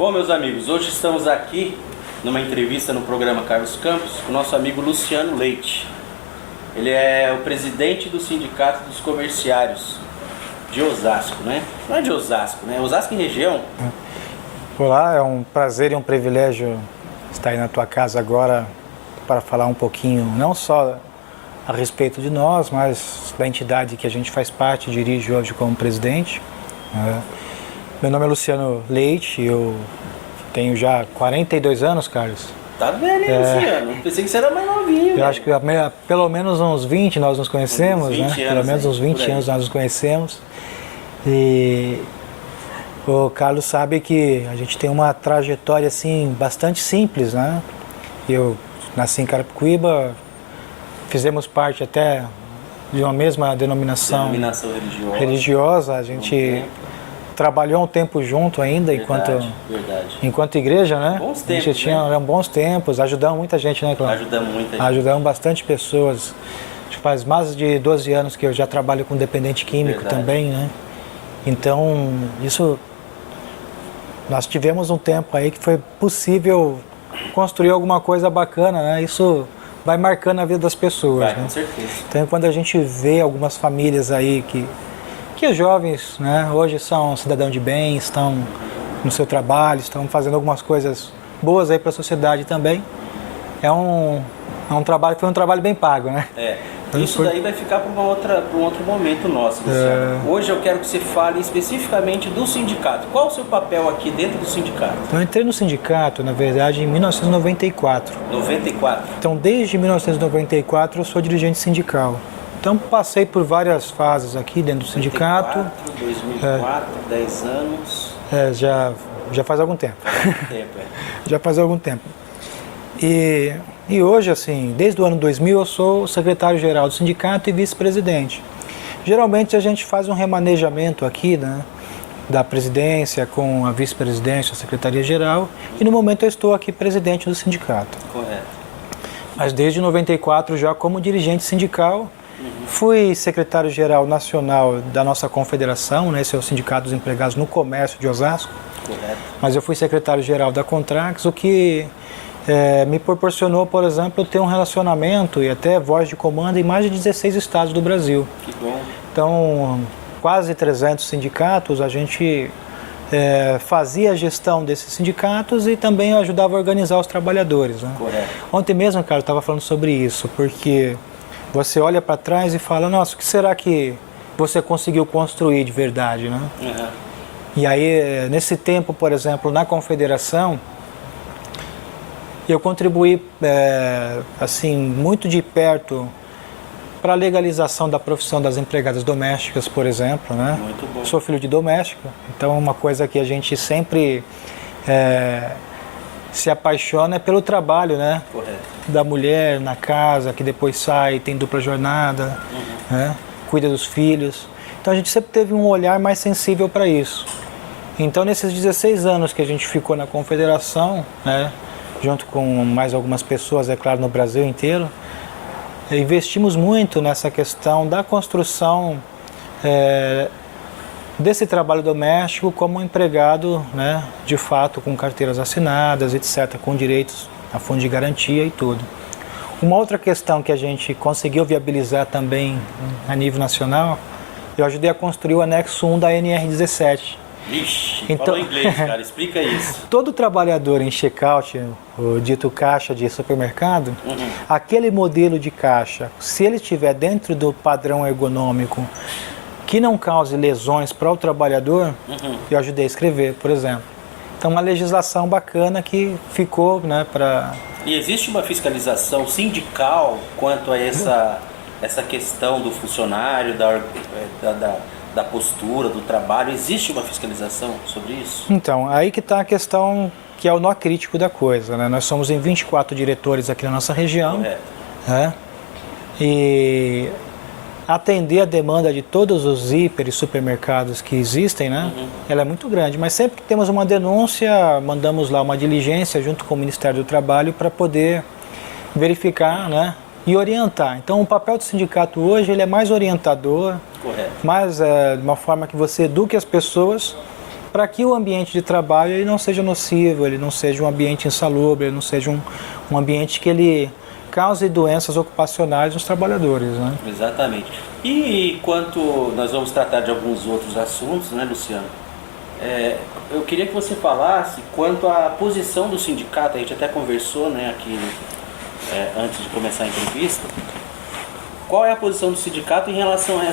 Bom, meus amigos, hoje estamos aqui numa entrevista no programa Carlos Campos com o nosso amigo Luciano Leite. Ele é o presidente do Sindicato dos Comerciários de Osasco, né? Não é de Osasco, né? Osasco e região. Olá, é um prazer e um privilégio estar aí na tua casa agora para falar um pouquinho, não só a respeito de nós, mas da entidade que a gente faz parte e dirige hoje como presidente. Meu nome é Luciano Leite, eu tenho já 42 anos, Carlos. Tá velho, hein, Luciano? Pensei que você era mais novinho. Eu acho que pelo menos uns 20 nós nos conhecemos, uns 20 né? anos, Pelo menos uns 20 anos nós nos conhecemos. E o Carlos sabe que a gente tem uma trajetória assim bastante simples, né? Eu nasci em Carapicuíba, fizemos parte até de uma mesma denominação religiosa. A gente trabalhou um tempo junto ainda, verdade. enquanto igreja, né? Bons tempos, a gente tinha bons tempos, ajudamos muita gente, né, Cláudio? Ajudamos muita gente. Ajudamos bastante pessoas. Faz mais de 12 anos que eu já trabalho com dependente químico também, né? Então, isso... Nós tivemos um tempo aí que foi possível construir alguma coisa bacana, né? Isso vai marcando a vida das pessoas, vai, né? Com certeza. Então, quando a gente vê algumas famílias aí que os jovens, né, hoje são cidadãos de bem, estão no seu trabalho, estão fazendo algumas coisas boas aí para a sociedade também. Foi um trabalho bem pago, né? Isso daí vai ficar para um outro momento nosso, Luciano. Hoje eu quero que você fale especificamente do sindicato. Qual o seu papel aqui dentro do sindicato? Eu entrei no sindicato, na verdade, em 1994. 94? Então, desde 1994 eu sou dirigente sindical. Então, passei por várias fases aqui dentro do sindicato. 2004, 10 anos. Já faz algum tempo. Já faz algum tempo. E hoje, assim, desde o ano 2000, eu sou secretário-geral do sindicato e vice-presidente. Geralmente a gente faz um remanejamento aqui, né, da presidência com a vice-presidência, a secretaria-geral, e no momento eu estou aqui presidente do sindicato. Correto. Mas desde 94 já como dirigente sindical, fui secretário-geral nacional da nossa confederação, né, esse é o Sindicato dos Empregados no Comércio de Osasco. Correto. Mas eu fui secretário-geral da Contrax, o que me proporcionou, por exemplo, ter um relacionamento e até voz de comando em mais de 16 estados do Brasil. Que bom. Então, quase 300 sindicatos, a gente fazia a gestão desses sindicatos e também ajudava a organizar os trabalhadores, né? Correto. Ontem mesmo, cara, eu estava falando sobre isso, porque você olha para trás e fala, nossa, o que será que você conseguiu construir de verdade, né? Uhum. E aí, nesse tempo, por exemplo, na Confederação, eu contribuí assim, muito de perto para a legalização da profissão das empregadas domésticas, por exemplo, né? Muito bom. Sou filho de doméstica, então uma coisa que a gente sempre se apaixona é pelo trabalho, né? Correto. Da mulher na casa, que depois sai, tem dupla jornada, né? Cuida dos filhos. Então a gente sempre teve um olhar mais sensível para isso. Então nesses 16 anos que a gente ficou na Confederação, né, junto com mais algumas pessoas, é claro, no Brasil inteiro, investimos muito nessa questão da construção desse trabalho doméstico como empregado, né, de fato, com carteiras assinadas, etc., com direitos a fundo de garantia e tudo. Uma outra questão que a gente conseguiu viabilizar também a nível nacional, eu ajudei a construir o anexo 1 da NR17. Ixi, então, falou inglês, cara, explica isso. Todo trabalhador em check-out, o dito caixa de supermercado, aquele modelo de caixa, se ele estiver dentro do padrão ergonômico que não cause lesões para o trabalhador, eu ajudei a escrever, por exemplo. Então, uma legislação bacana que ficou, né, para... E existe uma fiscalização sindical quanto a essa questão do funcionário, da postura, do trabalho? Existe uma fiscalização sobre isso? Então, aí que está a questão que é o nó crítico da coisa, né? Nós somos em 24 diretores aqui na nossa região. Correto. Né? E atender a demanda de todos os hiper e supermercados que existem, né? Ela é muito grande, mas sempre que temos uma denúncia, mandamos lá uma diligência junto com o Ministério do Trabalho para poder verificar, né, e orientar. Então, o papel do sindicato hoje ele é mais orientador, Correto. mais de uma forma que você eduque as pessoas para que o ambiente de trabalho ele não seja nocivo, ele não seja um ambiente insalubre, ele não seja um ambiente que ele cause doenças ocupacionais nos trabalhadores, né? Exatamente. E quanto nós vamos tratar de alguns outros assuntos, né, Luciano? Eu queria que você falasse quanto à posição do sindicato. A gente até conversou, né, aqui antes de começar a entrevista. Qual é a posição do sindicato em relação a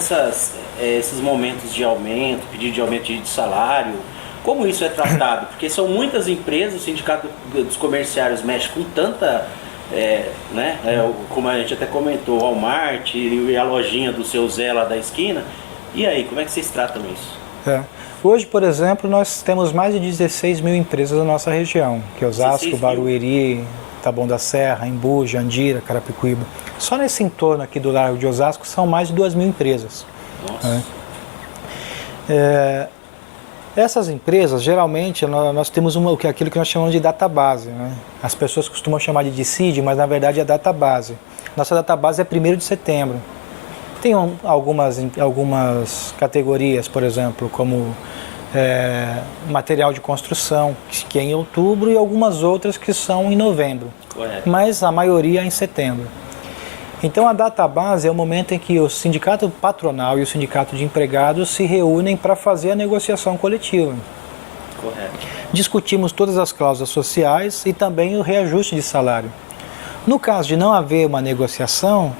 esses momentos de aumento, pedido de aumento de salário? Como isso é tratado? Porque são muitas empresas, o sindicato dos comerciários mexe com tanta, como a gente até comentou, Walmart e a lojinha do seu Zé lá da esquina. E aí, como é que vocês tratam isso? Hoje, por exemplo, nós temos mais de 16 mil empresas na nossa região, que é Osasco, Barueri, Taboão da Serra, Embu, Jandira, Carapicuíba. Só nesse entorno aqui do Largo de Osasco são mais de 2 mil empresas. Nossa. Essas empresas, geralmente, nós temos aquilo que nós chamamos de database, né? As pessoas costumam chamar de dissídio, mas na verdade é database. Nossa database é 1º de setembro. Tem algumas categorias, por exemplo, como material de construção, que é em outubro, e algumas outras que são em novembro. Correto. Mas a maioria é em setembro. Então a database é o momento em que o sindicato patronal e o sindicato de empregados se reúnem para fazer a negociação coletiva. Correto. Discutimos todas as cláusulas sociais e também o reajuste de salário. No caso de não haver uma negociação,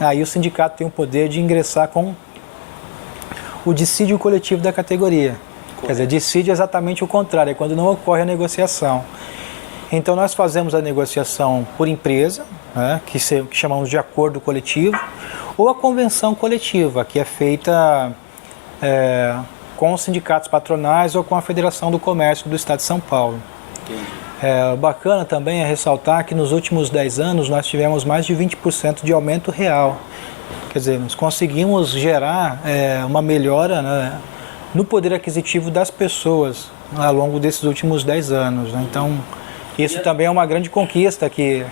aí o sindicato tem o poder de ingressar com o dissídio coletivo da categoria. Correto. Quer dizer, dissídio é exatamente o contrário, é quando não ocorre a negociação. Então nós fazemos a negociação por empresa, né, que chamamos de acordo coletivo, ou a convenção coletiva, que é feita com os sindicatos patronais ou com a Federação do Comércio do Estado de São Paulo. Bacana também é ressaltar que nos últimos 10 anos nós tivemos mais de 20% de aumento real. Quer dizer, nós conseguimos gerar uma melhora, né, no poder aquisitivo das pessoas ao longo desses últimos 10 anos. Né? Então, isso também é uma grande conquista que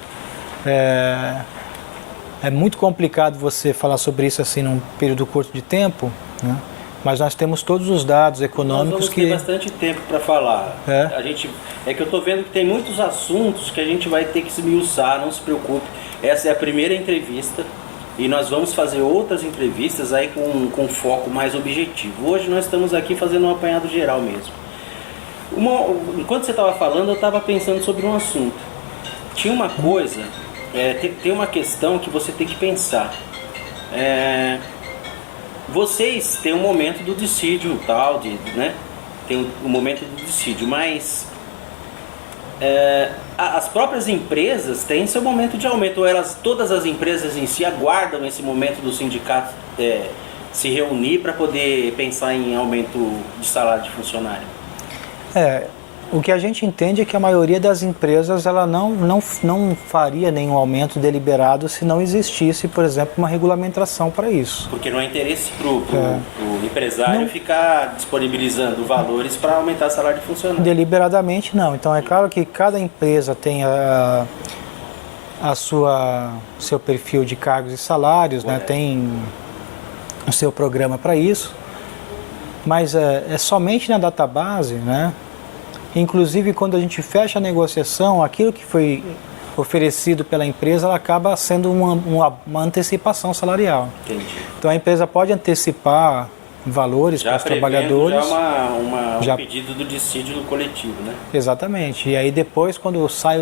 é muito complicado você falar sobre isso assim num período curto de tempo, né? Mas nós temos todos os dados econômicos nós vamos ter bastante tempo para falar. É que eu estou vendo que tem muitos assuntos que a gente vai ter que se esmiuçar, não se preocupe. Essa é a primeira entrevista e nós vamos fazer outras entrevistas aí com foco mais objetivo. Hoje nós estamos aqui fazendo um apanhado geral mesmo. Enquanto você estava falando, eu estava pensando sobre um assunto. Tinha uma coisa, tem uma questão que você tem que pensar. Vocês têm um momento do dissídio, tal, né? Tem um momento do dissídio, mas as próprias empresas têm seu momento de aumento. Ou todas as empresas em si aguardam esse momento do sindicato se reunir para poder pensar em aumento de salário de funcionário? O que a gente entende é que a maioria das empresas ela não faria nenhum aumento deliberado se não existisse, por exemplo, uma regulamentação para isso. Porque não é interesse para o empresário ficar disponibilizando valores para aumentar o salário de funcionário. Deliberadamente não. Então é claro que cada empresa tem seu perfil de cargos e salários, né? Tem o seu programa para isso. Mas é somente na database, né? Inclusive, quando a gente fecha a negociação, aquilo que foi oferecido pela empresa, ela acaba sendo uma antecipação salarial. Entendi. Então, a empresa pode antecipar valores para os trabalhadores. Já um pedido do dissídio coletivo, né? Exatamente. E aí, depois, quando sai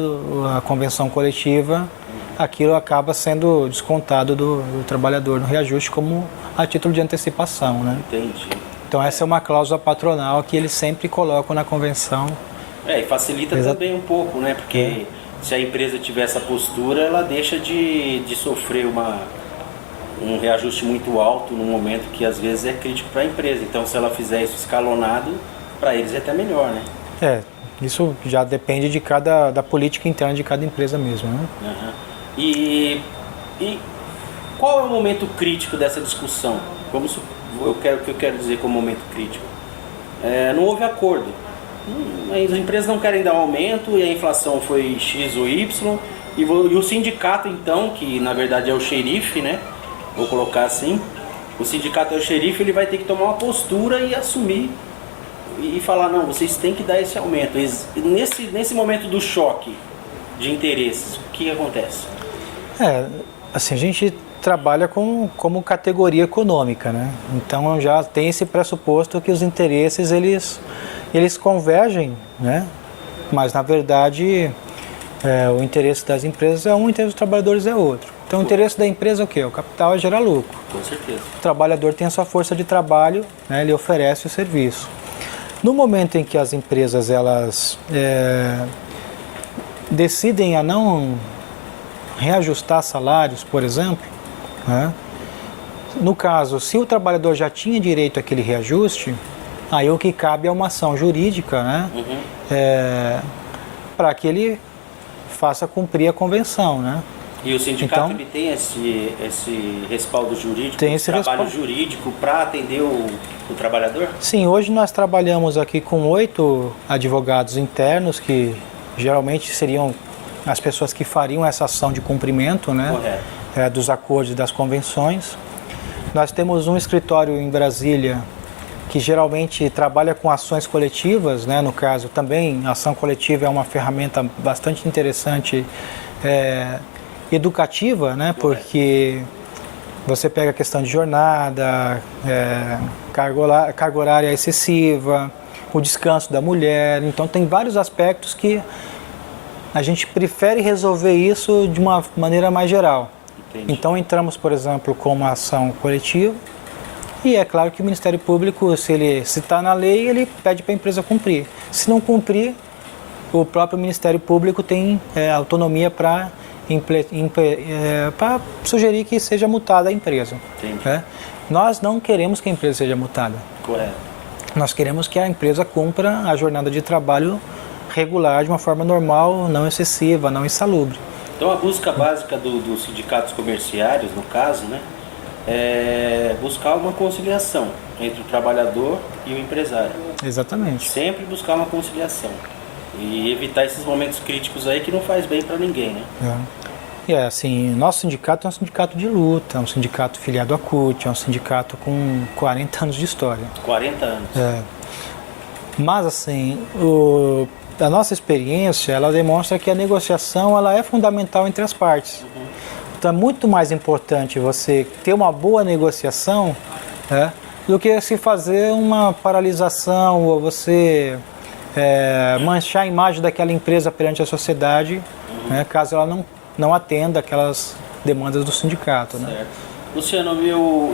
a convenção coletiva, aquilo acaba sendo descontado do trabalhador no reajuste como a título de antecipação, né? Entendi. Então essa é uma cláusula patronal que eles sempre colocam na convenção. E facilita também um pouco, né? Porque se a empresa tiver essa postura, ela deixa de sofrer um reajuste muito alto num momento que às vezes é crítico para a empresa. Então se ela fizer isso escalonado, para eles é até melhor, né? Isso já depende da política interna de cada empresa mesmo, né? Uhum. E qual é o momento crítico dessa discussão? O que eu quero dizer como momento crítico? Não houve acordo. As empresas não querem dar um aumento e a inflação foi X ou Y. E o sindicato, então, que na verdade é o xerife, né? Vou colocar assim. O sindicato é o xerife, ele vai ter que tomar uma postura e assumir e falar, não, vocês têm que dar esse aumento. Nesse momento do choque de interesses, o que acontece? Assim, a gente trabalha como categoria econômica, né? Então já tem esse pressuposto que os interesses eles convergem, né? Mas na verdade o interesse das empresas é um, o interesse dos trabalhadores é outro. Então o interesse da empresa é o quê? O capital é gerar lucro. Com certeza. O trabalhador tem a sua força de trabalho, né? Ele oferece o serviço. No momento em que as empresas elas decidem a não reajustar salários, por exemplo, né? No caso, se o trabalhador já tinha direito àquele reajuste, aí o que cabe é uma ação jurídica, né? Para que ele faça cumprir a convenção, né? E o sindicato ele tem esse respaldo jurídico, tem esse trabalho respaldo jurídico para atender o trabalhador? Sim, hoje nós trabalhamos aqui com 8 advogados internos, que geralmente seriam as pessoas que fariam essa ação de cumprimento, né? Dos acordos e das convenções. Nós temos um escritório em Brasília que geralmente trabalha com ações coletivas, né? No caso, também a ação coletiva é uma ferramenta bastante interessante, educativa, né? Porque você pega a questão de jornada, carga horária excessiva, o descanso da mulher, então tem vários aspectos que a gente prefere resolver isso de uma maneira mais geral. Entendi. Então entramos, por exemplo, com uma ação coletiva e é claro que o Ministério Público, se está na lei, ele pede para a empresa cumprir. Se não cumprir, o próprio Ministério Público tem autonomia para sugerir que seja multada a empresa. Nós não queremos que a empresa seja multada. Correto. Nós queremos que a empresa cumpra a jornada de trabalho regular de uma forma normal, não excessiva, não insalubre. Então a busca básica dos sindicatos comerciários, no caso, né, é buscar uma conciliação entre o trabalhador e o empresário. Exatamente. Sempre buscar uma conciliação e evitar esses momentos críticos aí que não faz bem para ninguém, né? Assim, nosso sindicato é um sindicato de luta, é um sindicato filiado à CUT, é um sindicato com 40 anos de história. 40 anos. Mas assim, a nossa experiência, ela demonstra que a negociação ela é fundamental entre as partes. Então é muito mais importante você ter uma boa negociação, do que se fazer uma paralisação ou você manchar a imagem daquela empresa perante a sociedade, caso ela não atenda aquelas demandas do sindicato. Né? Luciano,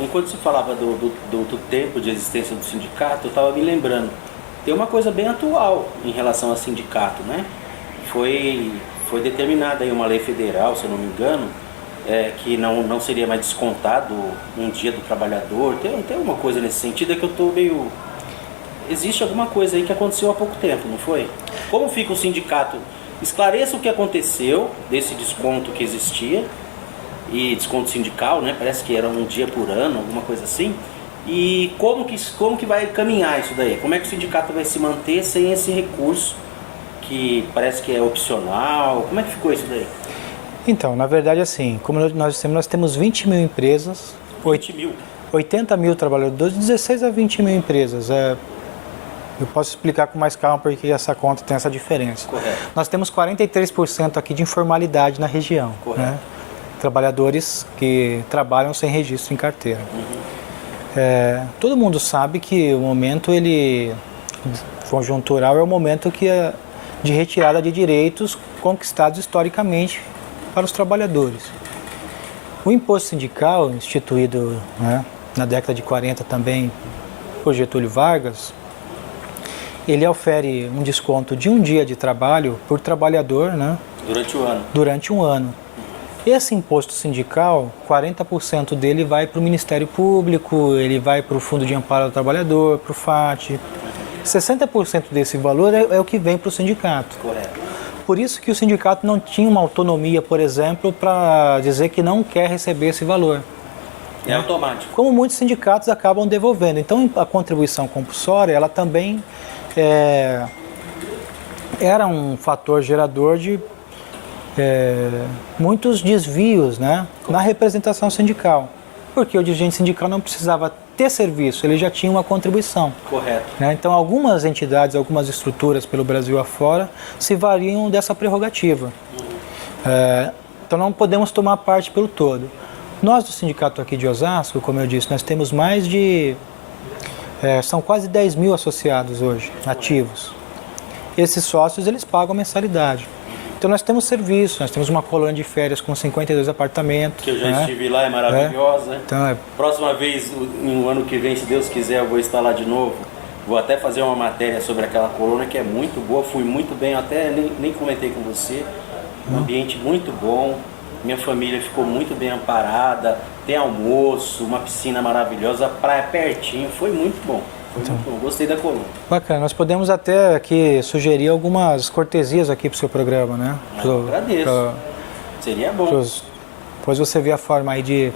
enquanto você falava do tempo de existência do sindicato, eu estava me lembrando. Tem uma coisa bem atual em relação ao sindicato, né? Foi determinada aí uma lei federal, se eu não me engano, que não seria mais descontado um dia do trabalhador. Tem alguma coisa nesse sentido, que eu estou meio... Existe alguma coisa aí que aconteceu há pouco tempo, não foi? Como fica o sindicato? Esclareça o que aconteceu desse desconto que existia, e desconto sindical, né? Parece que era um dia por ano, alguma coisa assim. E como que vai caminhar isso daí? Como é que o sindicato vai se manter sem esse recurso que parece que é opcional? Como é que ficou isso daí? Então, na verdade, assim, como nós temos 20 mil empresas, 80 mil trabalhadores, 16 a 20 mil empresas. Eu posso explicar com mais calma porque essa conta tem essa diferença. Correto. Nós temos 43% aqui de informalidade na região. Correto. Né? Trabalhadores que trabalham sem registro em carteira. Todo mundo sabe que o momento conjuntural é o momento de retirada de direitos conquistados historicamente para os trabalhadores. O imposto sindical, instituído na década de 40 também por Getúlio Vargas, ele ofere um desconto de um dia de trabalho por trabalhador, né? Durante um ano. Esse imposto sindical, 40% dele vai para o Ministério Público, ele vai para o Fundo de Amparo ao Trabalhador, para o FAT. 60% desse valor é o que vem para o sindicato. Correto. Por isso que o sindicato não tinha uma autonomia, por exemplo, para dizer que não quer receber esse valor. É automático. Como muitos sindicatos acabam devolvendo. Então, a contribuição compulsória, ela também era um fator gerador de muitos desvios, né, na representação sindical. Porque o dirigente sindical não precisava ter serviço, ele já tinha uma contribuição. Correto. Né? Então, algumas entidades, algumas estruturas pelo Brasil afora se variam dessa prerrogativa. Então, não podemos tomar parte pelo todo. Nós, do sindicato aqui de Osasco, como eu disse, nós temos mais de... são quase 10 mil associados hoje, ativos. Esses sócios, eles pagam mensalidade. Então, nós temos serviço, nós temos uma colônia de férias com 52 apartamentos. Que eu já estive lá, é maravilhosa. Então, Próxima vez, no ano que vem, se Deus quiser, eu vou estar lá de novo. Vou até fazer uma matéria sobre aquela colônia que é muito boa, fui muito bem, até nem comentei com você. Um ambiente muito bom, minha família ficou muito bem amparada, tem almoço, uma piscina maravilhosa, praia pertinho, foi muito bom. Muito bom, gostei da coluna. Bacana, nós podemos até aqui sugerir algumas cortesias aqui para o seu programa, né? Agradeço. Seria bom. Depois você vê a forma aí de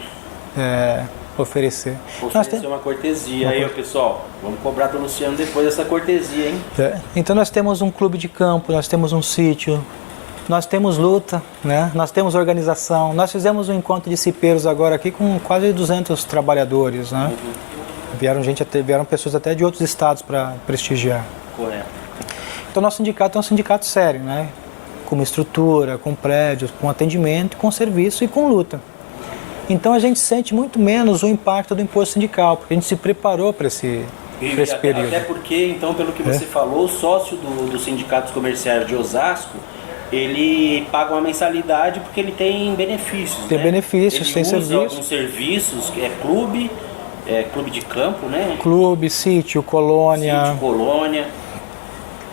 oferecer. Oferecer uma cortesia. Aí, pessoal, vamos cobrar do Luciano depois dessa cortesia, hein? Então nós temos um clube de campo, nós temos um sítio, nós temos luta, né? Nós temos organização. Nós fizemos um encontro de cipeiros agora aqui com quase 200 trabalhadores, né? Vieram pessoas até de outros estados para prestigiar. Correto. Então, nosso sindicato é um sindicato sério, né? Com uma estrutura, com prédios, com atendimento, com serviço e com luta. Então, a gente sente muito menos o impacto do imposto sindical, porque a gente se preparou para esse período. Até porque, então, pelo que você falou, o sócio do Sindicato Comerciário de Osasco, ele paga uma mensalidade porque ele tem benefícios. Tem benefícios, tem serviços. Ele usa alguns serviços, que é clube de campo, né? Clube, sítio, colônia. Sítio, colônia.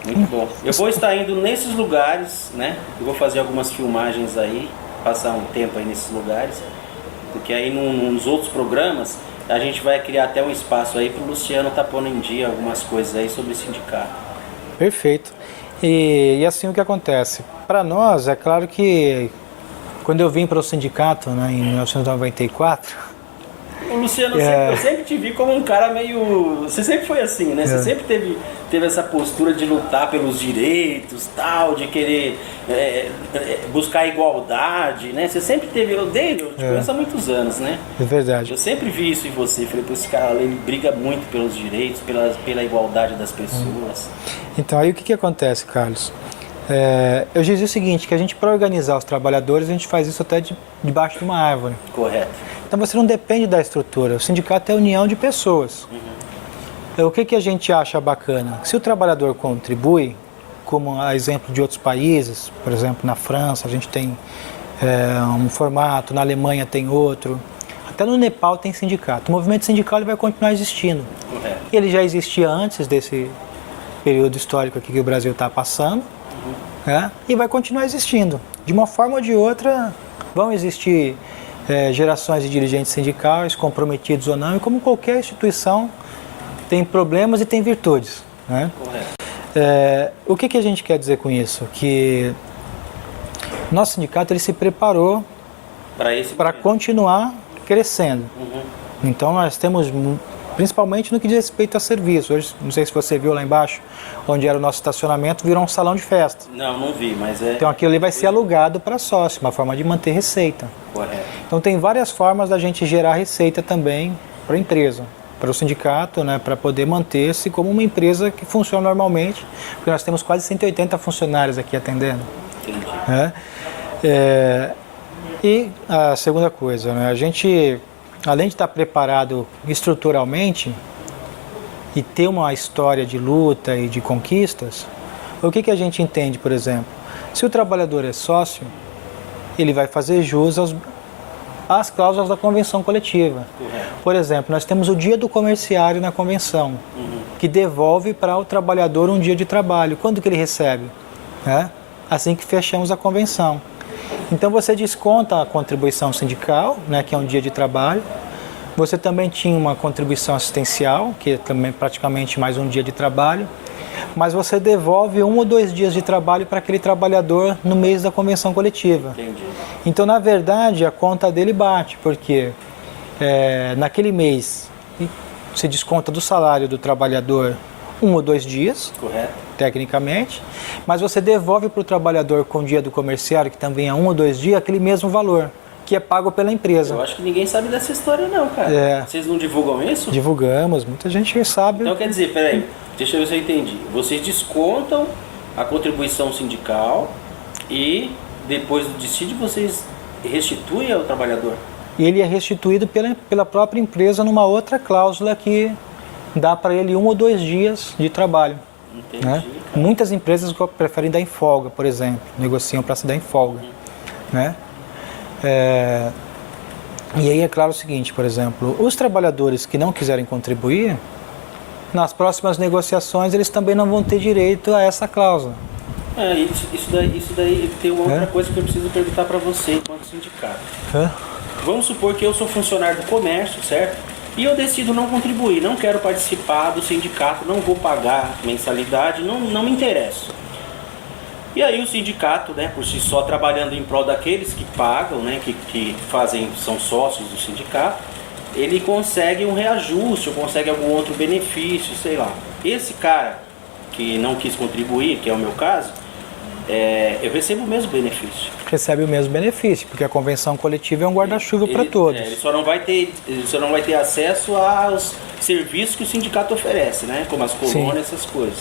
Muito bom. Eu vou estar indo nesses lugares, né? Eu vou fazer algumas filmagens aí, passar um tempo aí nesses lugares, porque aí nos outros programas a gente vai criar até um espaço aí para o Luciano estar pondo em dia algumas coisas aí sobre o sindicato. Perfeito. E assim o que acontece? Para nós, é claro que quando eu vim para o sindicato, né, em 1994... Luciano, eu sempre te vi como um cara meio... Você sempre foi assim, né? Você sempre teve essa postura de lutar pelos direitos, tal, de querer buscar igualdade, né? Você sempre teve... Eu te conheço há muitos anos, né? É verdade. Eu sempre vi isso em você. Falei, pô, esse cara, ele briga muito pelos direitos, pela igualdade das pessoas. Então, aí o que acontece, Carlos? Eu dizia o seguinte, que a gente, para organizar os trabalhadores, a gente faz isso até debaixo de uma árvore. Correto. Então você não depende da estrutura, o sindicato é a união de pessoas. O que a gente acha bacana? Se o trabalhador contribui, como a exemplo de outros países, por exemplo, na França a gente tem um formato, na Alemanha tem outro, até no Nepal tem sindicato. O movimento sindical ele vai continuar existindo. Correto. Ele já existia antes desse período histórico aqui que o Brasil está passando, né? E vai continuar existindo. De uma forma ou de outra vão existir gerações de dirigentes sindicais, comprometidos ou não, e como qualquer instituição, tem problemas e tem virtudes. Né? Correto. O que a gente quer dizer com isso? Que nosso sindicato ele se preparou para continuar crescendo. Então nós temos, principalmente no que diz respeito a serviço. Hoje, não sei se você viu lá embaixo, onde era o nosso estacionamento, virou um salão de festa. Não vi, mas Então aquilo ali vai ser alugado para sócio, uma forma de manter receita. Correto. Então tem várias formas da gente gerar receita também para a empresa, para o sindicato, né, para poder manter-se como uma empresa que funciona normalmente, porque nós temos quase 180 funcionários aqui atendendo. Entendi. E a segunda coisa, né, a gente, além de estar preparado estruturalmente e ter uma história de luta e de conquistas, o que a gente entende, por exemplo? Se o trabalhador é sócio, ele vai fazer jus às cláusulas da convenção coletiva. Correto. Por exemplo, nós temos o dia do comerciário na convenção, que devolve para o trabalhador um dia de trabalho. Quando que ele recebe? Assim que fechamos a convenção. Então você desconta a contribuição sindical, né, que é um dia de trabalho. Você também tinha uma contribuição assistencial, que é também praticamente mais um dia de trabalho. Mas você devolve 1 ou 2 dias de trabalho para aquele trabalhador no mês da convenção coletiva. Entendi. Então, na verdade, a conta dele bate, porque naquele mês se desconta do salário do trabalhador 1 ou 2 dias, Correto. tecnicamente, mas você devolve para o trabalhador com o dia do comerciário, que também é 1 ou 2 dias, aquele mesmo valor. que é pago pela empresa. Eu acho que ninguém sabe dessa história não, cara. É. Vocês não divulgam isso? Divulgamos, muita gente sabe. Então quer dizer, peraí, deixa eu ver se eu entendi. Vocês descontam a contribuição sindical e depois do dissídio vocês restituem ao trabalhador? E ele é restituído pela própria empresa numa outra cláusula que dá para ele 1 ou 2 dias de trabalho. Entendi. Né? Muitas empresas preferem dar em folga, por exemplo, negociam para se dar em folga. Né? E aí é claro o seguinte, por exemplo, os trabalhadores que não quiserem contribuir, nas próximas negociações eles também não vão ter direito a essa cláusula. Isso daí tem uma outra coisa que eu preciso perguntar para você enquanto sindicato. Vamos supor que eu sou funcionário do comércio, certo? E eu decido não contribuir, não quero participar do sindicato, não vou pagar mensalidade, não me interessa. E aí o sindicato, né, por si só, trabalhando em prol daqueles que pagam, né, que são sócios do sindicato, ele consegue um reajuste, ou consegue algum outro benefício, sei lá. Esse cara que não quis contribuir, que é o meu caso, eu recebo o mesmo benefício. Recebe o mesmo benefício, porque a convenção coletiva é um guarda-chuva para todos. Ele só não vai ter acesso aos serviços que o sindicato oferece, né? Como as colônias, essas coisas.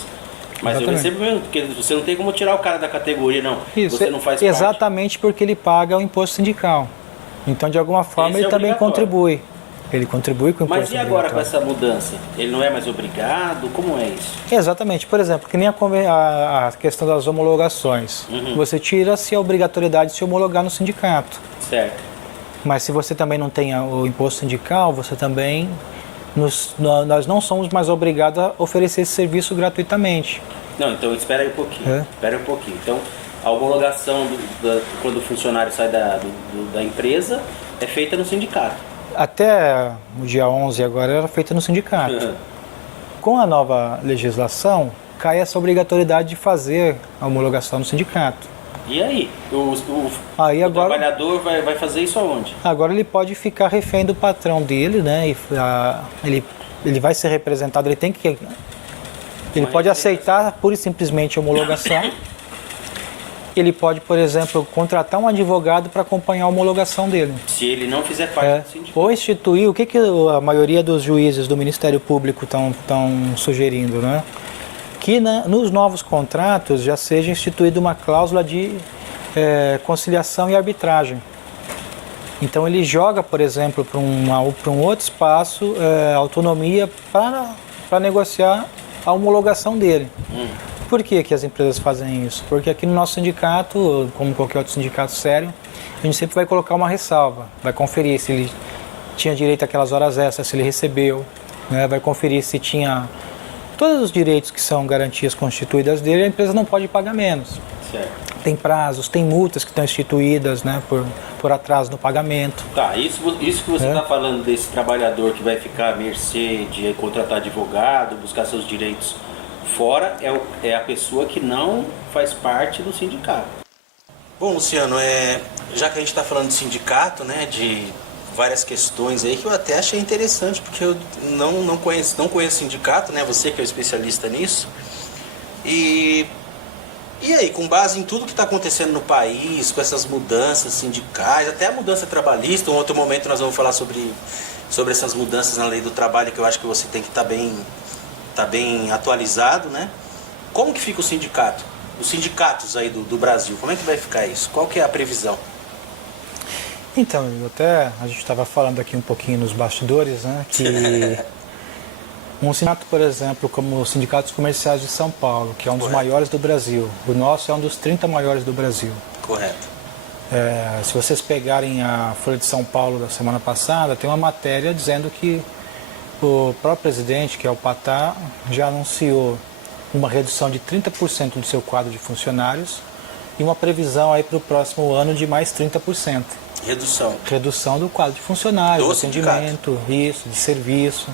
Mas eu recebo mesmo, porque você não tem como tirar o cara da categoria, não. Isso, você não faz exatamente porque ele paga o imposto sindical. Então, de alguma forma, ele também contribui. Ele contribui com o imposto sindical. Mas e agora com essa mudança? Ele não é mais obrigado? Como é isso? Exatamente. Por exemplo, que nem a questão das homologações. Você tira-se a obrigatoriedade de se homologar no sindicato. Certo. Mas se você também não tem o imposto sindical, você também... Nós não somos mais obrigados a oferecer esse serviço gratuitamente. Não, então espera aí um pouquinho. Espera aí um pouquinho. Então, a homologação quando o funcionário sai da empresa é feita no sindicato. Até o dia 11 agora era feita no sindicato. Com a nova legislação, cai essa obrigatoriedade de fazer a homologação no sindicato. E aí? O agora, trabalhador vai fazer isso aonde? Agora ele pode ficar refém do patrão dele, né? Ele vai ser representado, ele pode aceitar pura e simplesmente a homologação. Ele pode, por exemplo, contratar um advogado para acompanhar a homologação dele. Se ele não fizer parte do sindicato. Ou instituir, o que a maioria dos juízes do Ministério Público estão sugerindo, né? Que nos novos contratos já seja instituída uma cláusula de conciliação e arbitragem. Então ele joga, por exemplo, para um outro espaço autonomia para negociar a homologação dele. Por que as empresas fazem isso? Porque aqui no nosso sindicato, como qualquer outro sindicato sério, a gente sempre vai colocar uma ressalva, vai conferir se ele tinha direito àquelas horas extras, se ele recebeu, né? Vai conferir se tinha todos os direitos que são garantias constituídas dele, a empresa não pode pagar menos. Certo. Tem prazos, tem multas que estão instituídas, né, por atraso no pagamento. Tá, isso que você está falando desse trabalhador que vai ficar à mercê de contratar advogado, buscar seus direitos fora, é a pessoa que não faz parte do sindicato. Bom, Luciano, já que a gente está falando de sindicato, né, de várias questões aí que eu até achei interessante, porque eu não conheço sindicato, né, você que é o especialista nisso. E aí, com base em tudo que está acontecendo no país, com essas mudanças sindicais, até a mudança trabalhista, em outro momento nós vamos falar sobre essas mudanças na lei do trabalho, que eu acho que você tem que estar bem atualizado, né? Como que fica o sindicato? Os sindicatos aí do Brasil, como é que vai ficar isso? Qual que é a previsão? Então, a gente estava falando aqui um pouquinho nos bastidores, né? Que um sindicato, por exemplo, como os sindicatos comerciais de São Paulo, que é um dos maiores do Brasil, o nosso é um dos 30 maiores do Brasil. Correto. Se vocês pegarem a Folha de São Paulo da semana passada, tem uma matéria dizendo que o próprio presidente, que é o Patá, já anunciou uma redução de 30% do seu quadro de funcionários e uma previsão aí para o próximo ano de mais 30%. Redução do quadro de funcionários, do atendimento, isso, de serviço.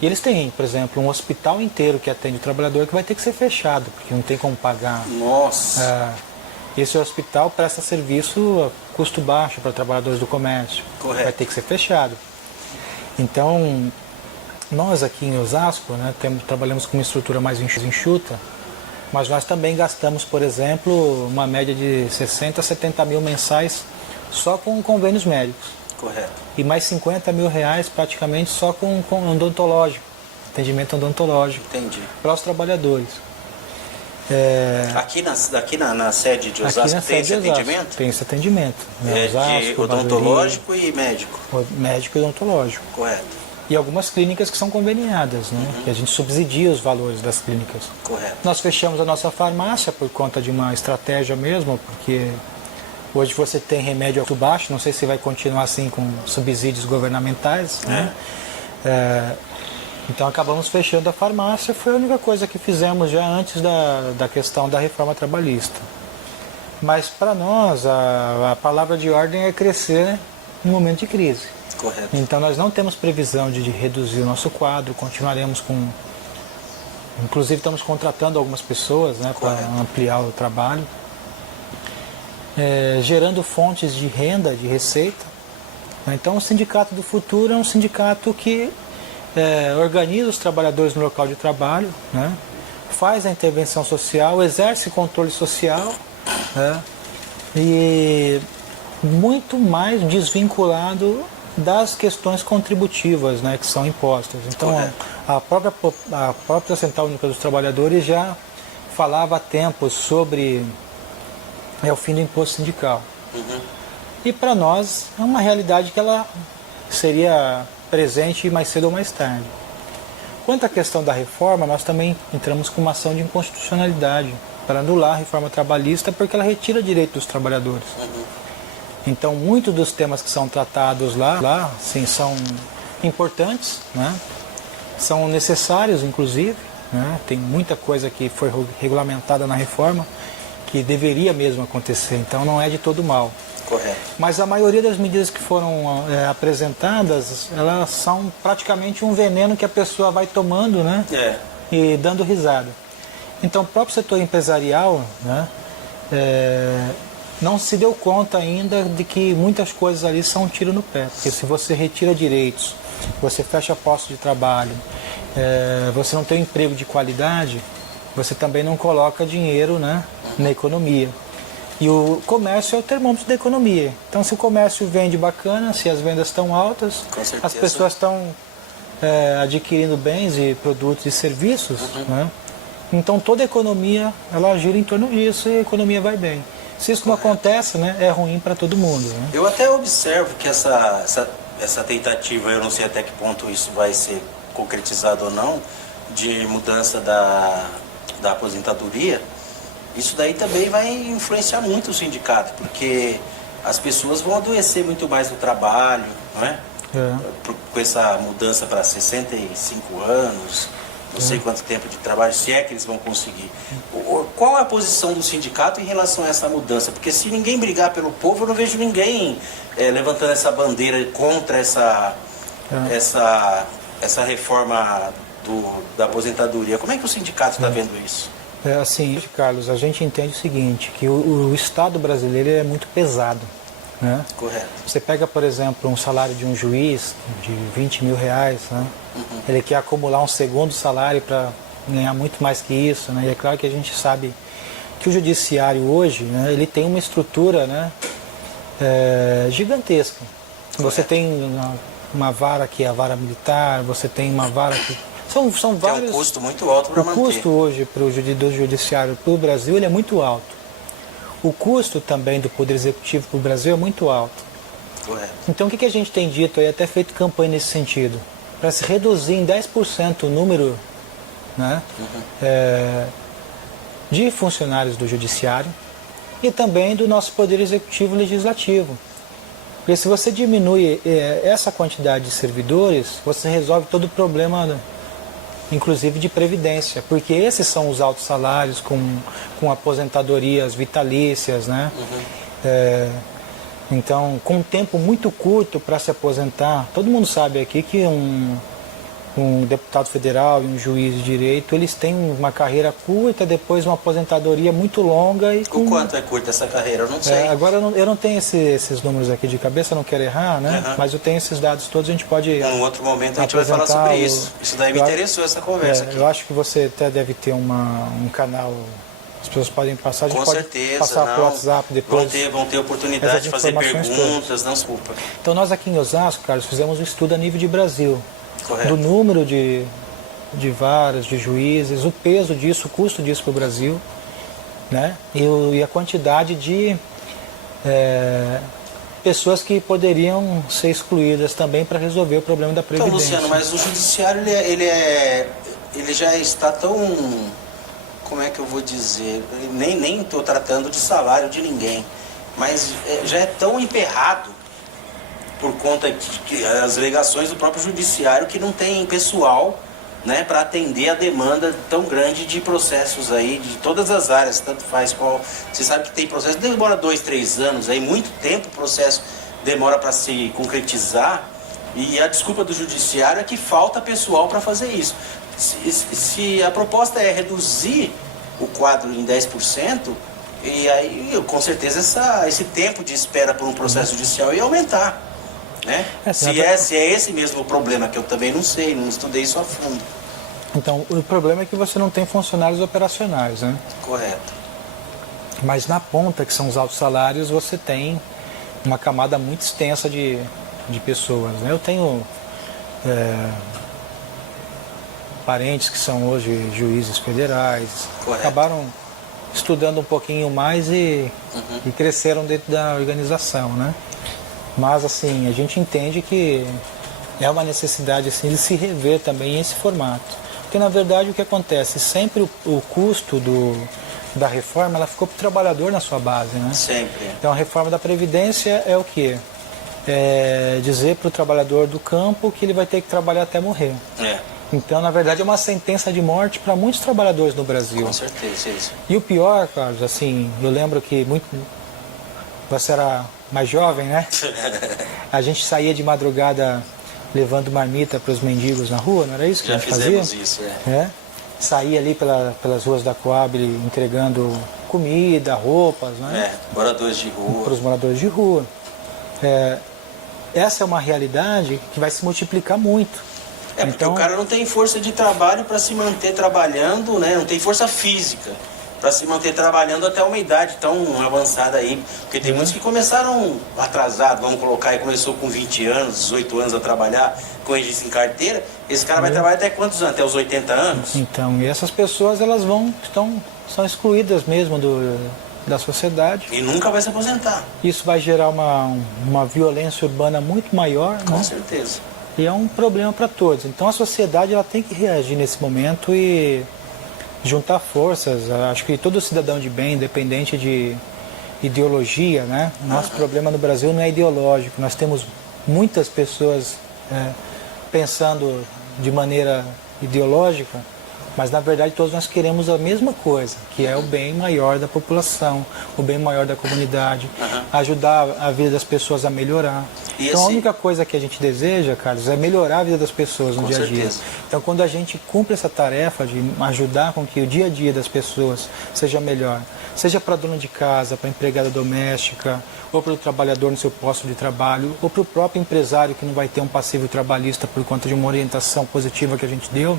E eles têm, por exemplo, um hospital inteiro que atende o trabalhador que vai ter que ser fechado, porque não tem como pagar. Nossa! Esse hospital presta serviço a custo baixo para trabalhadores do comércio. Correto. Vai ter que ser fechado. Então, nós aqui em Osasco, né, trabalhamos com uma estrutura mais enxuta, mas nós também gastamos, por exemplo, uma média de 60 a 70 mil mensais só com convênios médicos. Correto. E mais 50 mil reais praticamente só com odontológico, atendimento odontológico. Entendi. Para os trabalhadores. Aqui na sede de Osasco tem esse atendimento? Tem esse atendimento. Né? De odontológico e médico? Médico e odontológico. Correto. E algumas clínicas que são conveniadas, né? Que a gente subsidia os valores das clínicas. Correto. Nós fechamos a nossa farmácia por conta de uma estratégia mesmo, porque hoje você tem remédio muito baixo, não sei se vai continuar assim com subsídios governamentais, né? Então acabamos fechando a farmácia, foi a única coisa que fizemos já antes da questão da reforma trabalhista. Mas para nós a palavra de ordem é crescer no momento de crise. Correto. Então nós não temos previsão de reduzir o nosso quadro, continuaremos com... Inclusive estamos contratando algumas pessoas, né, para ampliar o trabalho. Gerando fontes de renda, de receita. Então o Sindicato do Futuro é um sindicato que organiza os trabalhadores no local de trabalho, né, faz a intervenção social, exerce controle social, né, e muito mais desvinculado das questões contributivas, né, que são impostas. Então a própria Central Única dos Trabalhadores já falava há tempos sobre o fim do imposto sindical. E para nós é uma realidade que ela seria presente mais cedo ou mais tarde. Quanto à questão da reforma, nós também entramos com uma ação de inconstitucionalidade para anular a reforma trabalhista, porque ela retira direito dos trabalhadores. Então, muitos dos temas que são tratados lá sim, são importantes, né? São necessários, inclusive, né? Tem muita coisa que foi regulamentada na reforma que deveria mesmo acontecer, então não é de todo mal. Correto. Mas a maioria das medidas que foram apresentadas, elas são praticamente um veneno que a pessoa vai tomando, né? E dando risada. Então, o próprio setor empresarial, né? Não se deu conta ainda de que muitas coisas ali são um tiro no pé. Porque se você retira direitos, você fecha postos de trabalho, você não tem um emprego de qualidade, você também não coloca dinheiro, né, na economia. E o comércio é o termômetro da economia. Então, se o comércio vende bacana, se as vendas estão altas, as pessoas estão adquirindo bens e produtos e serviços, né? Então toda a economia ela gira em torno disso e a economia vai bem. Se isso não acontece, né, é ruim para todo mundo. Né? Eu até observo que essa tentativa, eu não sei até que ponto isso vai ser concretizado ou não, de mudança da aposentadoria, isso daí também vai influenciar muito o sindicato, porque as pessoas vão adoecer muito mais no trabalho, não é? Com essa mudança para 65 anos, não sei quanto tempo de trabalho, se é que eles vão conseguir. Qual é a posição do sindicato em relação a essa mudança? Porque se ninguém brigar pelo povo, eu não vejo ninguém levantando essa bandeira contra essa reforma da aposentadoria. Como é que o sindicato está vendo isso? Assim, Carlos, a gente entende o seguinte, que o Estado brasileiro é muito pesado. Né? Correto. Você pega, por exemplo, um salário de um juiz de 20 mil reais, né? Ele quer acumular um segundo salário para ganhar muito mais que isso, né? E é claro que a gente sabe que o judiciário hoje, né, ele tem uma estrutura, né, gigantesca. Correto. Você tem uma vara que é a vara militar, você tem uma vara que... São vários... É um custo muito alto para manter. O custo hoje do judiciário para o Brasil ele é muito alto. O custo também do Poder Executivo para o Brasil é muito alto. Correto. Então o que a gente tem dito aí, até feito campanha nesse sentido? Para se reduzir em 10% o número, né, de funcionários do Judiciário e também do nosso Poder Executivo e Legislativo. Porque se você diminui essa quantidade de servidores, você resolve todo o problema, né, inclusive de previdência, porque esses são os altos salários com aposentadorias vitalícias, né? Então, com um tempo muito curto para se aposentar, todo mundo sabe aqui que um deputado federal e um juiz de direito, eles têm uma carreira curta, depois uma aposentadoria muito longa. E o quanto é curta essa carreira? Eu não sei. Agora eu não tenho esses números aqui de cabeça, não quero errar, né? Mas eu tenho esses dados todos, a gente pode... Em outro momento a gente vai falar sobre isso. Isso daí me interessou, essa conversa aqui. Eu acho que você até deve ter um canal As pessoas podem passar, a gente Com pode certeza, passar não. pro WhatsApp depois. Vão ter oportunidade de fazer informações perguntas, não desculpa. Então nós aqui em Osasco, Carlos, fizemos um estudo a nível de Brasil. Correto. Do número de varas, de juízes, o peso disso, o custo disso para o Brasil, né? E a quantidade de pessoas que poderiam ser excluídas também para resolver o problema da Previdência. Então, Luciano, mas o judiciário ele já está tão, como é que eu vou dizer, nem estou tratando de salário de ninguém, mas já é tão emperrado por conta que as alegações do próprio judiciário que não tem pessoal, né, para atender a demanda tão grande de processos aí, de todas as áreas, tanto faz qual. Você sabe que tem processo que demora 2, 3 anos, aí muito tempo o processo demora para se concretizar, e a desculpa do judiciário é que falta pessoal para fazer isso. Se a proposta é reduzir o quadro em 10%, e aí com certeza esse tempo de espera por um processo judicial ia aumentar. Né? Se é esse mesmo o problema, que eu também não sei, não estudei isso a fundo. Então, o problema é que você não tem funcionários operacionais, né? Correto. Mas na ponta, que são os altos salários, você tem uma camada muito extensa de pessoas, né? Eu tenho parentes que são hoje juízes federais, Correto. acabaram estudando um pouquinho mais e cresceram dentro da organização, né? Mas, assim, a gente entende que é uma necessidade, assim, de se rever também esse formato. Porque, na verdade, o que acontece? Sempre o custo da reforma, ela ficou para o trabalhador na sua base, né? Sempre. Então, a reforma da Previdência é o quê? É dizer para o trabalhador do campo que ele vai ter que trabalhar até morrer. Então, na verdade, é uma sentença de morte para muitos trabalhadores no Brasil. Com certeza, isso. E o pior, Carlos, assim, eu lembro que você era mais jovem, né? A gente saía de madrugada levando marmita para os mendigos na rua, não era isso que Já a gente fazia? fizemos isso, Saía ali pelas ruas da Coab entregando comida, roupas, né? Moradores de rua. Para os moradores de rua. Essa é uma realidade que vai se multiplicar muito. Porque então, o cara não tem força de trabalho para se manter trabalhando, né? Não tem força física para se manter trabalhando até uma idade tão avançada aí. Porque tem muitos que começaram atrasados, vamos colocar, aí começou com 20 anos, 18 anos a trabalhar com registro em carteira. Esse cara vai trabalhar até quantos anos? Até os 80 anos? Então, e essas pessoas, elas são excluídas mesmo da sociedade. E nunca vai se aposentar. Isso vai gerar uma violência urbana muito maior, né? Com certeza. E é um problema para todos. Então a sociedade ela tem que reagir nesse momento e juntar forças. Acho que todo cidadão de bem, independente de ideologia, né? Nosso problema no Brasil não é ideológico. Nós temos muitas pessoas pensando de maneira ideológica, mas na verdade todos nós queremos a mesma coisa, que é o bem maior da população, o bem maior da comunidade, ajudar a vida das pessoas a melhorar. E então assim, a única coisa que a gente deseja, Carlos, é melhorar a vida das pessoas no dia a dia. Então quando a gente cumpre essa tarefa de ajudar com que o dia a dia das pessoas seja melhor, seja para a dona de casa, para a empregada doméstica, ou para o trabalhador no seu posto de trabalho, ou para o próprio empresário que não vai ter um passivo trabalhista por conta de uma orientação positiva que a gente deu,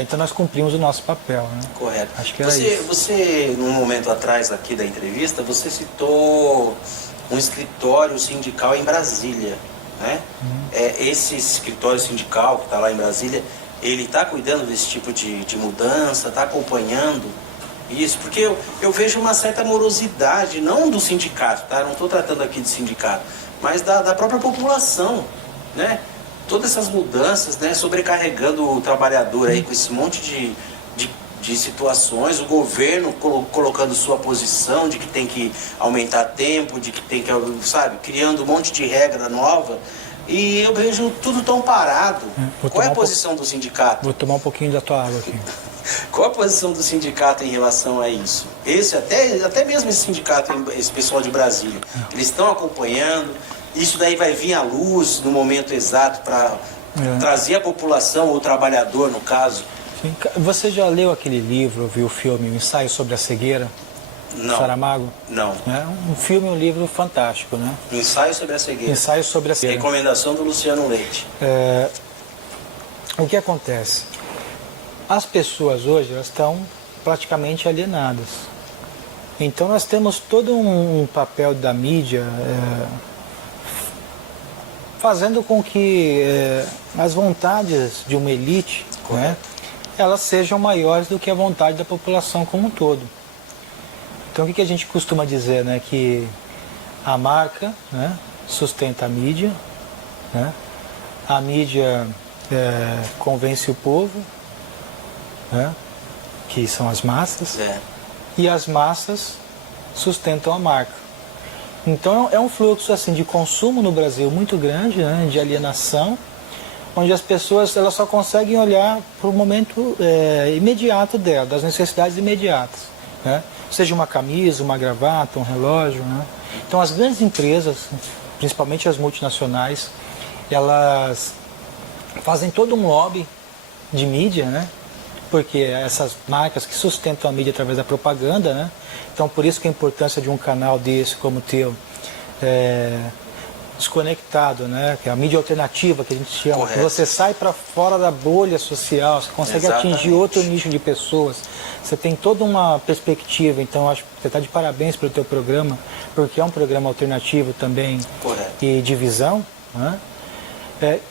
então nós cumprimos o nosso papel, né? Correto. Acho que era isso. Você, num momento atrás aqui da entrevista, você citou um escritório sindical em Brasília, né? Esse escritório sindical que está lá em Brasília, ele está cuidando desse tipo de mudança, está acompanhando isso? Porque eu vejo uma certa morosidade, não do sindicato, tá? Não estou tratando aqui de sindicato, mas da própria população, né? Todas essas mudanças, né, sobrecarregando o trabalhador aí com esse monte de situações, o governo colocando sua posição de que tem que aumentar tempo, de que tem que, sabe, criando um monte de regra nova, e eu vejo tudo tão parado. Qual é a posição do sindicato? Vou tomar um pouquinho da tua água aqui. Qual a posição do sindicato em relação a isso? Até mesmo esse sindicato, esse pessoal de Brasília, eles estão acompanhando. Isso daí vai vir à luz no momento exato para trazer a população, ou o trabalhador, no caso. Sim. Você já leu aquele livro, viu o filme, O Ensaio sobre a Cegueira? Não. Saramago? Não. É um filme, um livro fantástico, né? Ensaio sobre a cegueira. Ensaio sobre a cegueira. Recomendação do Luciano Leite. O que acontece? As pessoas hoje elas estão praticamente alienadas. Então nós temos todo um papel da mídia fazendo com que as vontades de uma elite, né, elas sejam maiores do que a vontade da população como um todo. Então o que a gente costuma dizer, né, que a marca, né, sustenta a mídia, né, a mídia convence o povo, né, que são as massas, e as massas sustentam a marca. Então é um fluxo assim de consumo no Brasil muito grande, né, de alienação, onde as pessoas elas só conseguem olhar para o momento imediato dela, das necessidades imediatas, né? Seja uma camisa, uma gravata, um relógio, né? Então as grandes empresas, principalmente as multinacionais, elas fazem todo um lobby de mídia, né? Porque essas marcas que sustentam a mídia através da propaganda, né? Então por isso que a importância de um canal desse como o teu, desconectado, né? Que é a mídia alternativa que a gente chama, que você sai para fora da bolha social, você consegue atingir outro nicho de pessoas, você tem toda uma perspectiva. Então acho que você está de parabéns pelo teu programa, porque é um programa alternativo também e de visão, né?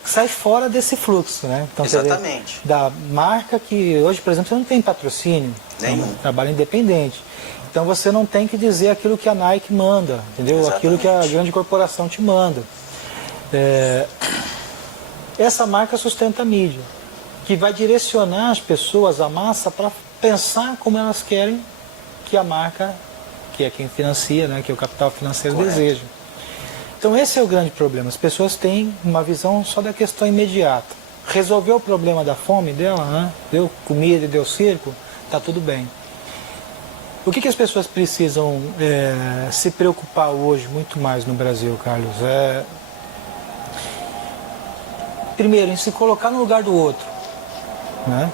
Sai fora desse fluxo, né? Então, exatamente. Você vê, da marca que hoje, por exemplo, você não tem patrocínio, nenhum, é um trabalho independente. Então você não tem que dizer aquilo que a Nike manda, entendeu? Exatamente. Aquilo que a grande corporação te manda. Essa marca sustenta a mídia, que vai direcionar as pessoas, a massa, para pensar como elas querem que a marca, que é quem financia, né, que é o capital financeiro, deseja. Então esse é o grande problema. As pessoas têm uma visão só da questão imediata. Resolveu o problema da fome dela, né? Deu comida e deu circo, está tudo bem. O que as pessoas precisam se preocupar hoje muito mais no Brasil, Carlos? Primeiro, em se colocar no lugar do outro, né?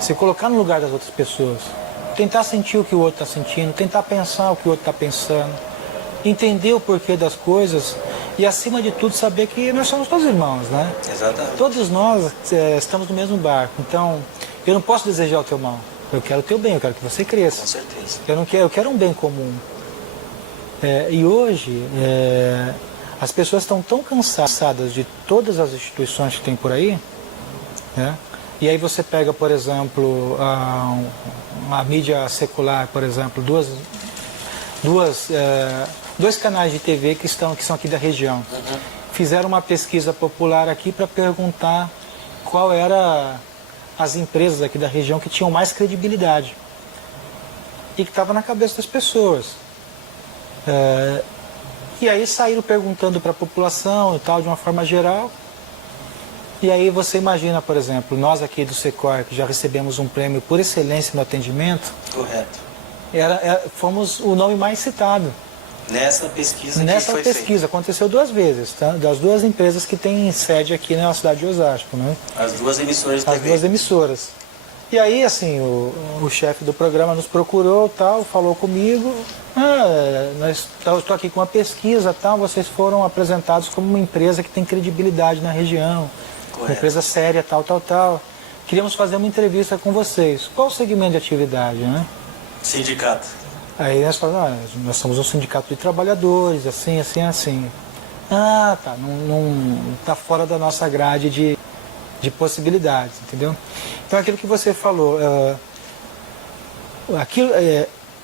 Se colocar no lugar das outras pessoas. Tentar sentir o que o outro está sentindo, tentar pensar o que o outro está pensando, entender o porquê das coisas e, acima de tudo, saber que nós somos todos irmãos, né? Exatamente. Todos nós estamos no mesmo barco. Então, eu não posso desejar o teu mal. Eu quero o teu bem, eu quero que você cresça. Com certeza. Eu quero um bem comum. E hoje, as pessoas estão tão cansadas de todas as instituições que tem por aí, né? E aí você pega, por exemplo, a mídia secular, por exemplo, dois canais de TV que são aqui da região. Fizeram uma pesquisa popular aqui para perguntar qual era as empresas aqui da região que tinham mais credibilidade e que estava na cabeça das pessoas. E aí saíram perguntando para a população e tal, de uma forma geral. E aí você imagina, por exemplo, nós aqui do Secor, que já recebemos um prêmio por excelência no atendimento. Correto. Fomos o nome mais citado. Nessa pesquisa Nessa pesquisa, aconteceu 2 vezes, tá? Das 2 empresas que têm sede aqui na cidade de Osasco, né? As 2 emissoras de TV. As 2 emissoras. E aí, assim, o chefe do programa nos procurou, tal, falou comigo, eu estou aqui com uma pesquisa, tal, vocês foram apresentados como uma empresa que tem credibilidade na região, uma empresa séria, tal. Queríamos fazer uma entrevista com vocês. Qual o segmento de atividade, né? Sindicato. Aí nós falamos, nós somos um sindicato de trabalhadores, assim. Ah, tá, não tá fora da nossa grade de possibilidades, entendeu? Então aquilo que você falou,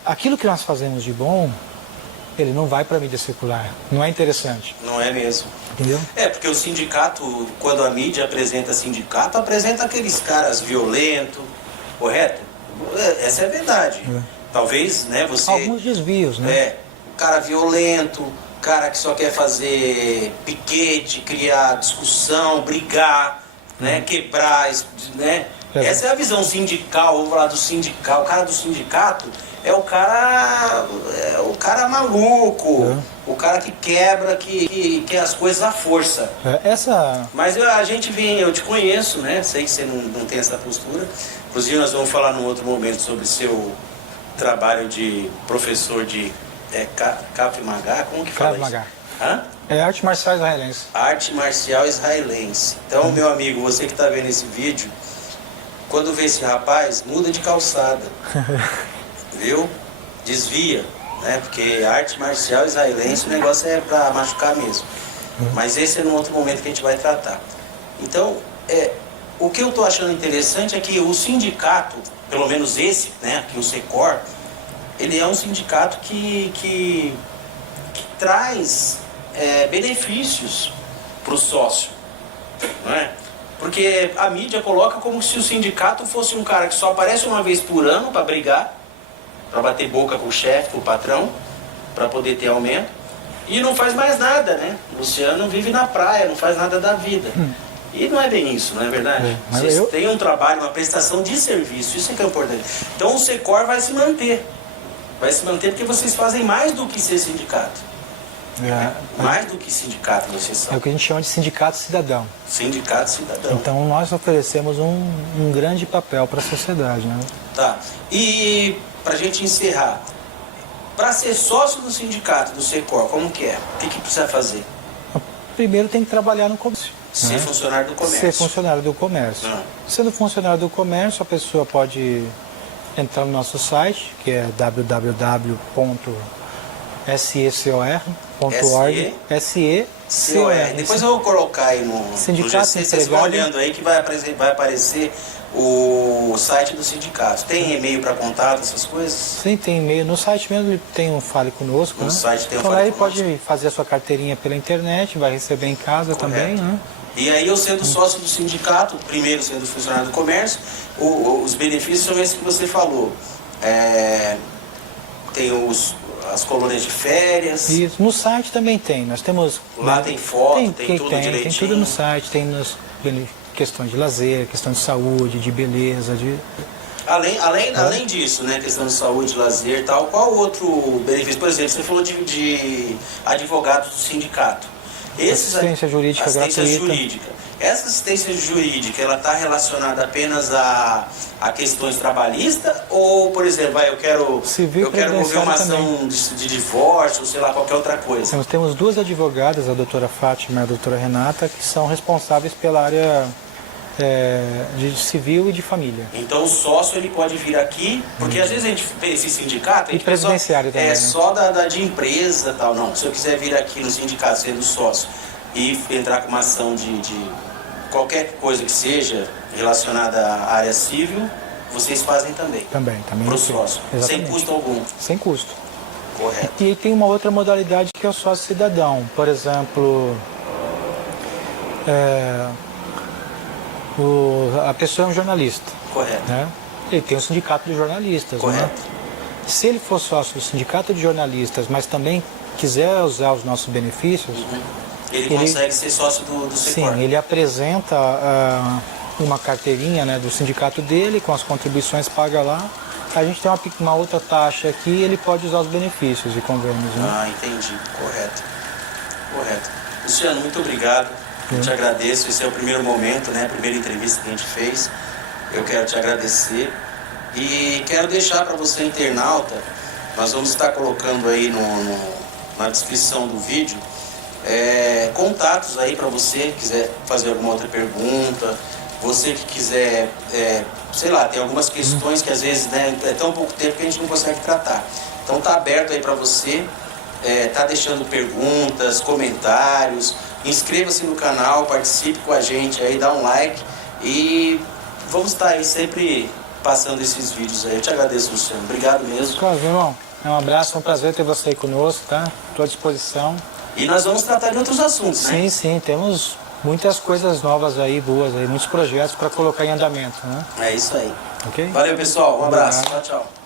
aquilo que nós fazemos de bom, ele não vai para a mídia secular, não é interessante. Não é mesmo. Entendeu? Porque o sindicato, quando a mídia apresenta sindicato, apresenta aqueles caras violentos, correto? Essa é a verdade. Talvez, né, você... Alguns desvios, né? O cara violento, o cara que só quer fazer piquete, criar discussão, brigar, né, quebrar, né? Essa é a visão sindical, vamos falar do sindical. O cara do sindicato é o cara maluco, o cara que quebra, que quer as coisas à força. Mas a gente vem, eu te conheço, né? Sei que você não tem essa postura. Inclusive nós vamos falar num outro momento sobre seu trabalho de professor de Krav Maga, como que fala isso? Hã? É arte marcial israelense. Arte marcial israelense. Então, meu amigo, você que está vendo esse vídeo, quando vê esse rapaz, muda de calçada. Viu? Desvia. né? Porque arte marcial israelense, o negócio é para machucar mesmo. Mas esse é num outro momento que a gente vai tratar. Então, o que eu estou achando interessante é que o sindicato, pelo menos esse, né, aqui o Secor, ele é um sindicato que traz benefícios para o sócio, não é? Porque a mídia coloca como se o sindicato fosse um cara que só aparece uma vez por ano para brigar, para bater boca com o chefe, com o patrão, para poder ter aumento, e não faz mais nada, né? O Luciano vive na praia, não faz nada da vida. E não é bem isso, não é verdade? Vocês têm um trabalho, uma prestação de serviço, isso é que é importante. Então o Secor vai se manter. Vai se manter porque vocês fazem mais do que ser sindicato. Mais do que sindicato, vocês são. É o que a gente chama de sindicato cidadão. Sindicato cidadão. Então nós oferecemos um grande papel para a sociedade, né? Tá. E pra gente encerrar, para ser sócio do sindicato, do Secor, como que é? O que precisa fazer? Primeiro tem que trabalhar no comércio. Ser funcionário do comércio. Ser funcionário do comércio. Sendo funcionário do comércio, a pessoa pode entrar no nosso site, que é www.secor.org. SECOR. Depois eu vou colocar aí no Sindicato GC, vocês vão olhando aí que vai aparecer o site do sindicato. Tem e-mail para contato, essas coisas? Sim, tem e-mail. No site mesmo tem um Fale Conosco. No site tem um então Fale aí Conosco. pode fazer a sua carteirinha pela internet, vai receber em casa também, né? E aí eu sendo sócio do sindicato, primeiro sendo funcionário do comércio, os benefícios são esses que você falou. Tem as colônias de férias. Isso, no site também tem. Nós temos. Lá tem foto, tem tudo direitinho. Tem tudo no site, tem questões de lazer, questão de saúde, de beleza, Além disso, né, questão de saúde, lazer e tal, qual outro benefício? Por exemplo, você falou de advogados do sindicato. Assistência jurídica gratuita. Essa assistência jurídica, ela está relacionada apenas a questões trabalhistas? Ou, por exemplo, eu quero mover uma ação de divórcio, sei lá, qualquer outra coisa? Nós temos duas advogadas, a doutora Fátima e a doutora Renata, que são responsáveis pela área de civil e de família. Então o sócio ele pode vir aqui, porque às vezes a gente vê esse sindicato, e previdenciário também, só de empresa tal. Não, se eu quiser vir aqui no sindicato sendo sócio e entrar com uma ação de qualquer coisa que seja relacionada à área civil, vocês fazem também. Também. Para o sócio, sem custo algum. Sem custo. Correto. E tem uma outra modalidade que é o sócio cidadão. Por exemplo, a pessoa é um jornalista. Correto. Né? Ele tem um sindicato de jornalistas. Correto. Né? Se ele for sócio do sindicato de jornalistas, mas também quiser usar os nossos benefícios, ele consegue ser sócio do Secor. Sim, ele apresenta uma carteirinha, né, do sindicato dele, com as contribuições paga lá. A gente tem uma outra taxa aqui e ele pode usar os benefícios e convênios. Né? Entendi. Correto. Luciano, muito obrigado. Eu te agradeço. Esse é o primeiro momento, né, a primeira entrevista que a gente fez. Eu quero te agradecer. E quero deixar para você, internauta, nós vamos estar colocando aí na descrição do vídeo contatos aí para você que quiser fazer alguma outra pergunta, você que quiser, sei lá, tem algumas questões que às vezes, né, é tão pouco tempo que a gente não consegue tratar. Então tá aberto aí para você, tá deixando perguntas, comentários, inscreva-se no canal, participe com a gente aí, dá um like e vamos estar aí sempre passando esses vídeos aí. Eu te agradeço, Luciano. Obrigado mesmo. Claro, irmão. É um abraço, é um prazer ter você aí conosco, tá? Estou à disposição. E nós vamos tratar de outros assuntos, né? Sim, temos muitas coisas novas aí, boas aí, muitos projetos para colocar em andamento, né? É isso aí. Ok? Valeu, pessoal. Um abraço. Tchau, tchau.